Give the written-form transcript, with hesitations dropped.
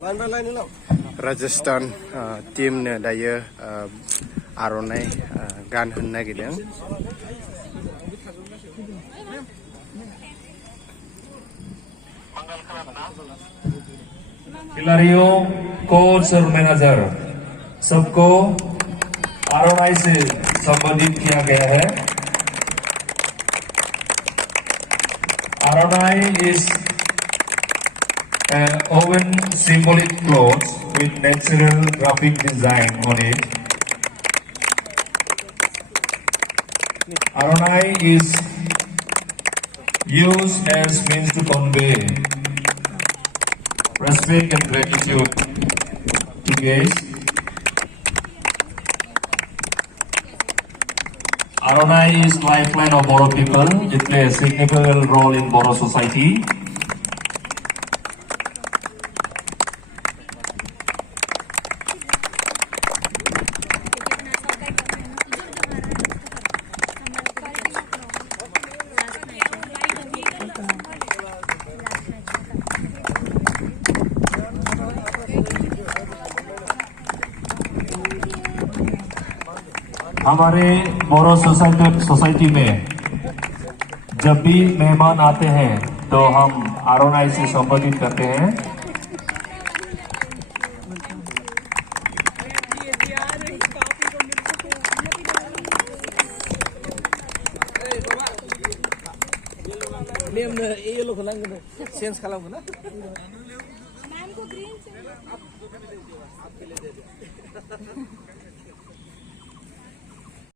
Rajasthan Team no दायो आर'नाइ गानहोनो नागिरदों। खिलाड़ियों, कोच और मैनेजर सबको आरओआई से संबोधित किया गया है। ROI is an woven symbolic cloth with natural graphic design on it. ROI is used as means to convey respect and gratitude to guests. ROI is lifeline of Boro people. It plays a significant role in Boro society. हमारे बोरो society में जब भी मेहमान आते हैं तो हम ROI से संबोधित करते हैं। मैम को ग्रीन चाहिए।